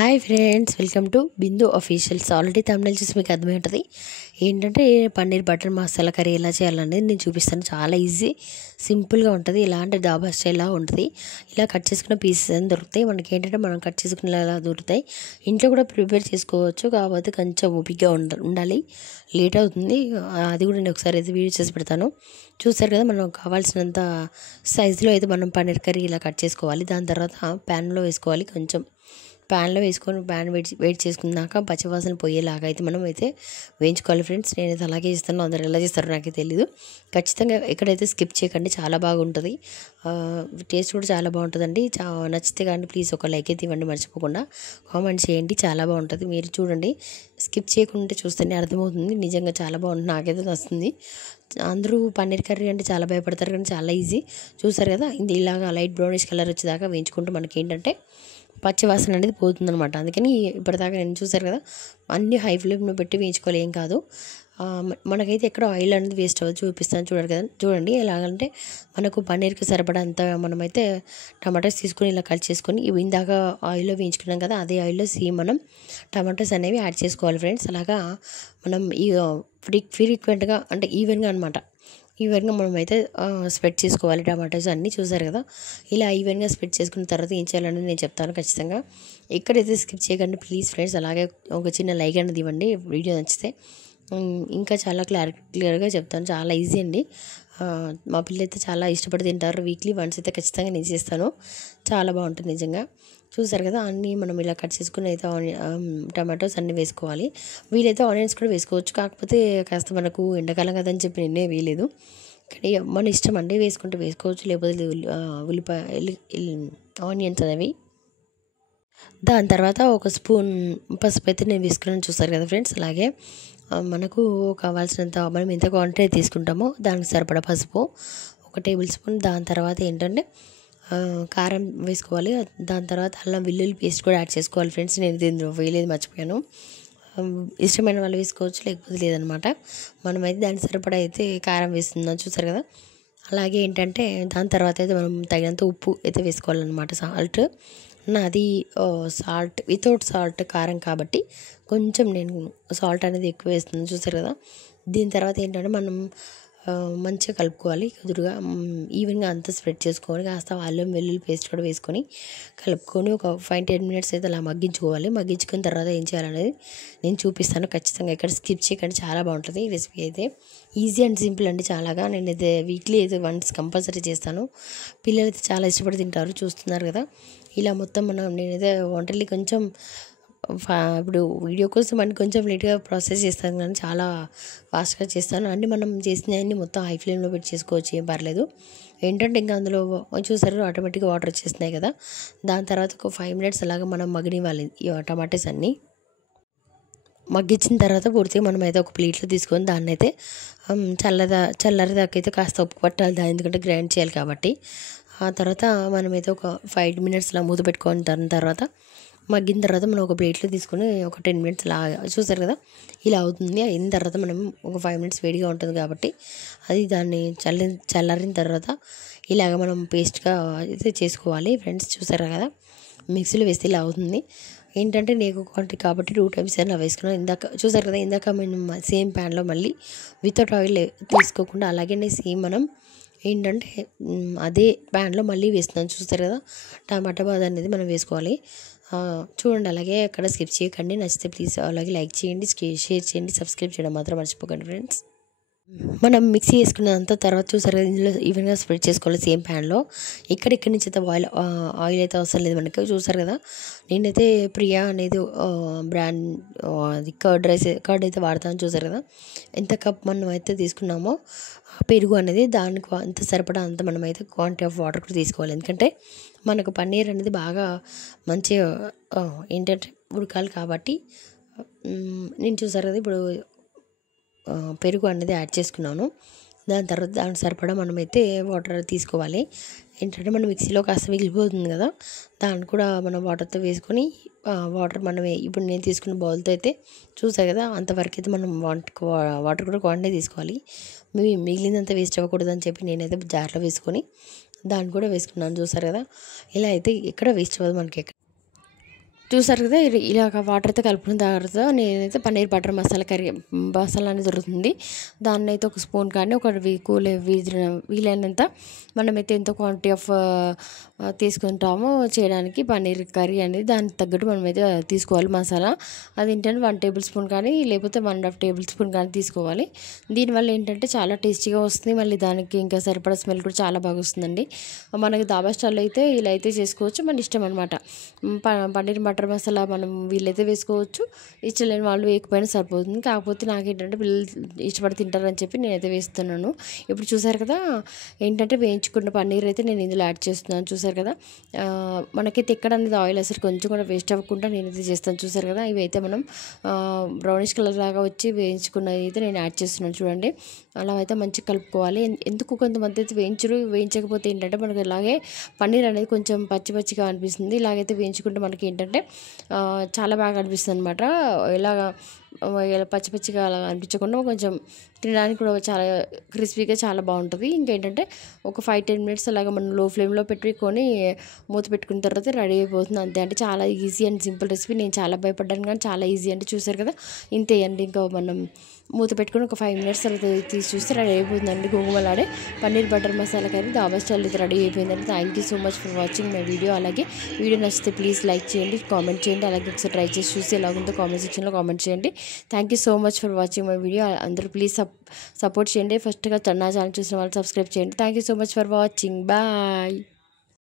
Hi friends, welcome to Bindu officials. Already తమిళ చూసి మీకు అర్థమై ఉంటుంది ఏంటంటే పన్నీర్ బటర్ మసాలా కర్రీ ఎలా చేయాలనేది నేను చూపిస్తాను. చాలా ఈజీ, సింపుల్గా ఉంటుంది. ఇలాంటి డాబా స్టైల్లా ఉంటుంది. ఇలా కట్ చేసుకున్న పీసెస్ అని దొరుకుతాయి. మనకి ఏంటంటే మనం కట్ చేసుకునేలా దొరుకుతాయి. ఇంట్లో కూడా ప్రిపేర్ చేసుకోవచ్చు, కాకపోతే కొంచెం ఓపికగా ఉండాలి. లేట్ అవుతుంది. అది కూడా నేను ఒకసారి అయితే వీడియో చేసి పెడతాను. చూసారు కదా, మనం కావాల్సినంత సైజులో అయితే మనం పన్నీర్ కర్రీ ఇలా కట్ చేసుకోవాలి. దాని తర్వాత ప్యాన్లో వేసుకోవాలి. కొంచెం ప్యాన్లో వేసుకొని ప్యాన్ వేడి చేసుకున్నాక పచ్చివాసన పోయేలాగా అయితే మనం అయితే వేయించుకోవాలి ఫ్రెండ్స్. నేనైతే అలాగే చేస్తాను. అందరు ఎలా చేస్తారో నాకే తెలీదు. ఖచ్చితంగా ఎక్కడైతే స్కిప్ చేయకండి, చాలా బాగుంటుంది. టేస్ట్ కూడా చాలా బాగుంటుందండి. నచ్చితే కానీ ప్లీజ్ ఒక లైక్ అయితే ఇవ్వండి, మర్చిపోకుండా కామెంట్ చేయండి. చాలా బాగుంటుంది. మీరు చూడండి, స్కిప్ చేయకుండా చూస్తేనే అర్థమవుతుంది. నిజంగా చాలా బాగుంటుంది, నాకైతే వస్తుంది. అందరూ పన్నీర్ కర్రీ అంటే చాలా భయపడతారు, కానీ చాలా ఈజీ. చూసారు కదా, ఇది ఇలాగా లైట్ బ్రౌనిష్ కలర్ వచ్చేదాకా వేయించుకుంటూ మనకి ఏంటంటే పచ్చి వాసన అనేది పోతుందనమాట. అందుకని ఇప్పటిదాకా నేను చూసారు కదా, అన్ని హై ఫ్లేమ్లో పెట్టి వేయించుకోవాలి, ఏం కాదు. మనకైతే ఎక్కడ ఆయిల్ అనేది వేస్ట్ అవ్వదు. చూపిస్తాను చూడండి. ఎలాగంటే మనకు పన్నీర్కి సరిపడంత మనమైతే టమాటాస్ తీసుకొని ఇలా కట్ చేసుకొని ఇవి ఇందాక ఆయిల్లో వేయించుకున్నాం కదా, అదే ఆయిల్లో మనం టమాటాస్ అనేవి యాడ్ చేసుకోవాలి ఫ్రెండ్స్. అలాగా మనం ఈ ఫ్రీక్వెంట్గా అంటే ఈవెన్గా అనమాట, ఈవెన్గా మనమైతే స్ప్రెడ్ చేసుకోవాలి టమాటోస్ అన్నీ. చూసారు కదా, ఇలా ఈవెన్గా స్ప్రెడ్ చేసుకున్న తర్వాత ఏం చేయాలని నేను చెప్తాను ఖచ్చితంగా. ఎక్కడైతే స్కిప్ చేయకండి ప్లీజ్ ఫ్రెండ్స్. అలాగే ఒక చిన్న లైక్ అనేది ఇవ్వండి వీడియో నచ్చితే. ఇంకా చాలా క్లియర్గా చెప్తాను. చాలా ఈజీ అండి. మా పిల్లలు అయితే చాలా ఇష్టపడి తింటారు. వీక్లీ వన్స్ అయితే ఖచ్చితంగా నేను చేస్తాను. చాలా బాగుంటుంది నిజంగా. చూసారు కదా, అన్నీ మనం ఇలా కట్ చేసుకుని అయితే టమాటోస్ అన్నీ వేసుకోవాలి. వీలైతే ఆనియన్స్ కూడా వేసుకోవచ్చు, కాకపోతే కాస్త మనకు ఎండాకాలం కదని చెప్పి నిన్నే వేయలేదు. కానీ మన ఇష్టం అండి, వేసుకుంటే వేసుకోవచ్చు, లేకపోతే ఉల్లిపాయ ఆనియన్స్ అనేవి. దాని తర్వాత ఒక స్పూన్ పసుపు అయితే నేను వేసుకున్నాను. చూసారు కదా ఫ్రెండ్స్. అలాగే మనకు కావాల్సినంత మనం ఎంత క్వాంటిటీ తీసుకుంటామో దానికి సరిపడా పసుపు 1 టేబుల్ స్పూన్. దాని తర్వాత ఏంటంటే కారం వేసుకోవాలి. దాని తర్వాత అల్లం వెల్లుల్లి పేస్ట్ కూడా యాడ్ చేసుకోవాలి ఫ్రెండ్స్. నేను దీనిలో వేయలేదు, మర్చిపోయాను. ఇష్టమైన వాళ్ళు వేసుకోవచ్చు, లేకపోతే లేదనమాట. మనమైతే దానికి సరిపడా అయితే కారం వేస్తున్నాం. చూసారు కదా. అలాగే ఏంటంటే దాని తర్వాత అయితే మనం తగినంత ఉప్పు అయితే వేసుకోవాలన్నమాట. సాల్ట్ నాది సాల్ట్ వితౌట్ సాల్ట్ కారం కాబట్టి కొంచెం నేను సాల్ట్ అనేది ఎక్కువ వేస్తున్నాను. చూసారు కదా. దీని తర్వాత ఏంటంటే మనం మంచిగా కలుపుకోవాలి. కుదురుగా ఈవెన్గా అంతా స్ప్రెడ్ చేసుకొని కాస్త అల్లం వెల్లుల్లి పేస్ట్ కూడా వేసుకొని కలుపుకొని ఒక 5-10 మినిట్స్ అయితే అలా మగ్గించుకోవాలి. మగ్గించుకున్న తర్వాత ఏం చేయాలనేది నేను చూపిస్తాను ఖచ్చితంగా. ఇక్కడ స్కిప్ చేయకండి, చాలా బాగుంటుంది ఈ రెసిపీ అయితే. ఈజీ అండ్ సింపుల్ అండి చాలాగా. నేనైతే వీక్లీ అయితే వన్స్ కంపల్సరీ చేస్తాను. పిల్లలు అయితే చాలా ఇష్టపడి తింటారు. చూస్తున్నారు కదా, ఇలా మొత్తం నేనైతే వంటల్ని కొంచెం ఇప్పుడు వీడియో కోసం అని కొంచెం లేట్గా ప్రాసెస్ చేస్తాను, కానీ చాలా ఫాస్ట్గా చేస్తాను. అన్నీ మనం చేసినవన్నీ మొత్తం హై ఫ్లేమ్లో పెట్టి చేసుకోవచ్చు, ఏం పర్లేదు. ఏంటంటే ఇంకా అందులో చూసారు ఆటోమేటిక్గా వాటర్ వచ్చేస్తున్నాయి కదా. దాని తర్వాత ఒక 5 మినిట్స్ అలాగా మనం మగ్గనివ్వాలి ఈ టమాటాస్ అన్నీ. మగ్గించిన తర్వాత పూర్తిగా మనం అయితే ఒక ప్లేట్లో తీసుకొని దాన్ని అయితే చల్లరిదాకా అయితే కాస్త ఉప్పు పట్టాలి దాని, ఎందుకంటే గ్రైండ్ చేయాలి కాబట్టి. ఆ తర్వాత మనమైతే ఒక 5 మినిట్స్ అలా మూత పెట్టుకొని దాని తర్వాత మగ్గిన తర్వాత మనం ఒక ప్లేట్లో తీసుకొని ఒక 10 మినిట్స్ అలా చూసారు కదా, ఇలా అవుతుంది. అయిన తర్వాత మనం ఒక 5 మినిట్స్ వేడిగా ఉంటుంది కాబట్టి అది దాన్ని చల్లారిన తర్వాత ఇలాగ మనం పేస్ట్గా అయితే చేసుకోవాలి ఫ్రెండ్స్. చూసారు కదా, మిక్సీలో వేస్తే ఇలా అవుతుంది. ఏంటంటే నేను క్వాంటిటీ కాబట్టి 2 టైమ్స్ అయినా వేసుకున్నాను. ఇందాక చూసారు కదా, ఇందాక మేము సేమ్ ప్యాన్లో మళ్ళీ వితౌట్ ఆయిల్ తీసుకోకుండా అలాగే సేమ్ మనం ఏంటంటే అదే ప్యాన్లో మళ్ళీ వేస్తున్నాను. చూస్తారు కదా, టమాటా బాద్ అనేది మనం వేసుకోవాలి. చూడండి, అలాగే ఎక్కడ స్కిప్ చేయకండి. నచ్చితే ప్లీజ్ అలాగే లైక్ చేయండి, షేర్ చేయండి, సబ్స్క్రైబ్ చేయడం మాత్రం మర్చిపోకండి ఫ్రెండ్స్. మనం మిక్సీ వేసుకున్నంత తర్వాత చూసారు కదా, ఇందులో ఈవెన్గా స్ప్రెడ్ చేసుకోవాలి సేమ్ ప్యాన్లో. ఇక్కడి నుంచి అయితే ఆయిల్ అయితే అవసరం లేదు మనకి. చూసారు కదా, నేనైతే ప్రియా అనేది బ్రాండ్ అది కర్డ్ అయితే వాడతాను. చూసారు కదా, ఎంత కప్ మనం అయితే తీసుకున్నామో పెరుగు అనేది దానికి అంత సరిపడా అంత మనం అయితే క్వాంటిటీ ఆఫ్ వాటర్ కూడా తీసుకోవాలి. ఎందుకంటే మనకు పన్నీర్ అనేది బాగా మంచిగా ఏంటంటే ఉడకాలి కాబట్టి. నేను చూసారు కదా, ఇప్పుడు పెరుగు అనేది యాడ్ చేసుకున్నాను. దాని తర్వాత దానికి సరిపడా మనమైతే వాటర్ తీసుకోవాలి. ఏంటంటే మనం మిక్సీలో కాస్త మిగిలిపోతుంది కదా, దాన్ని కూడా మనం వాటర్తో వేసుకొని వాటర్ మనమే ఇప్పుడు నేను తీసుకున్న బౌల్తో అయితే చూసా కదా, అంతవరకు అయితే మనం వాటర్ కూడా క్వాంటిటీ తీసుకోవాలి. మిగిలినంత వేస్ట్ అవ్వకూడదు అని చెప్పి నేనైతే జార్లో వేసుకొని దాన్ని కూడా వేసుకున్నాను. చూసారు కదా, ఇలా అయితే ఎక్కడ వేస్ట్ అవ్వదు మనకి. చూసారు కదా, ఇలాగ వాటర్తో కలుపుకున్న తర్వాత నేనైతే పన్నీర్ బటర్ మసాలా అనేది దొరుకుతుంది. దాన్ని అయితే ఒక స్పూన్ కానీ ఒక వీలైనంత మనమైతే ఎంత క్వాంటిటీ ఆఫ్ తీసుకుంటామో చేయడానికి పన్నీర్ కర్రీ అనేది దానికి తగ్గట్టు మనమైతే తీసుకోవాలి మసాలా. అది ఏంటంటే 1 టేబుల్ స్పూన్ కానీ లేకపోతే 1.5 టేబుల్ స్పూన్ కానీ తీసుకోవాలి. దీనివల్ల ఏంటంటే చాలా టేస్టీగా వస్తుంది. మళ్ళీ దానికి ఇంకా సరిపడా స్మెల్ కూడా చాలా బాగా వస్తుందండి. మనకి దాబా స్టైల్లో అయితే ఇలా అయితే చేసుకోవచ్చు, మన ఇష్టం అనమాట. పన్నీర్ బటర్ మసాలా మనం వీళ్ళైతే వేసుకోవచ్చు, ఇష్టలేని వాళ్ళు వేయకపోయినా సరిపోతుంది. కాకపోతే నాకేంటంటే పిల్లలు ఇష్టపడి తింటారని చెప్పి నేనైతే వేస్తున్నాను. ఇప్పుడు చూసారు కదా, ఏంటంటే వేయించుకున్న పన్నీర్ అయితే నేను ఇందులో యాడ్ చేస్తున్నాను. చూసారు కదా, మనకైతే ఎక్కడ అనేది ఆయిల్ అసలు కొంచెం కూడా వేస్ట్ అవ్వకుండా నేనైతే చేస్తాను. చూసారు కదా, ఇవైతే మనం బ్రౌనిష్ కలర్ లాగా వచ్చి వేయించుకున్నది అయితే నేను యాడ్ చేస్తున్నాను. చూడండి, అలా అయితే మంచిగా కలుపుకోవాలి. ఎందుకు కొంతమంది అయితే వేయించకపోతే ఏంటంటే మనకి ఇలాగే పన్నీర్ అనేది కొంచెం పచ్చి పచ్చిగా అనిపిస్తుంది. ఇలాగైతే వేయించుకుంటే మనకి ఏంటంటే చాలా బాగా అనిపిస్తుంది అనమాట. ఇలా పచ్చి పచ్చిగా అలా అనిపించకుండా కొంచెం తినడానికి కూడా చాలా క్రిస్పీగా చాలా బాగుంటుంది. ఇంకేంటంటే ఒక 5-10 మినిట్స్ అలాగా మనం లో ఫ్లేమ్లో పెట్టుకొని మూత పెట్టుకున్న తర్వాత రెడీ అయిపోతుంది. అంతే, అంటే చాలా ఈజీ అండ్ సింపుల్ రెసిపీ. నేను చాలా భయపడ్డాను కానీ చాలా ఈజీ అంటే చూసారు కదా, ఇంతే అండి. ఇంకా మనం మూత పెట్టుకొని ఒక 5 మినిట్స్ తర్వాత తీసి చూస్తే రెడీ అయిపోతుందండి గుమగుమలాడే paneer butter masala curry dhaba style అయితే రెడీ అయిపోయిందండి. Thank you so much for watching my video. అలాగే వీడియో నచ్చితే ప్లీజ్ లైక్ చేయండి, కామెంట్ చేయండి. అలాగే ఒకసారి ట్రై చేసి చూసి ఎలాగుందో కామెంట్ సెక్షన్లో కామెంట్ చేయండి. Thank you so much for watching my video. అందరూ ప్లీజ్ సపోర్ట్ చేయండి. ఫస్ట్గా నా ఛానల్ చూసిన వాళ్ళు సబ్స్క్రైబ్ చేయండి. Thank you so much for watching. Bye.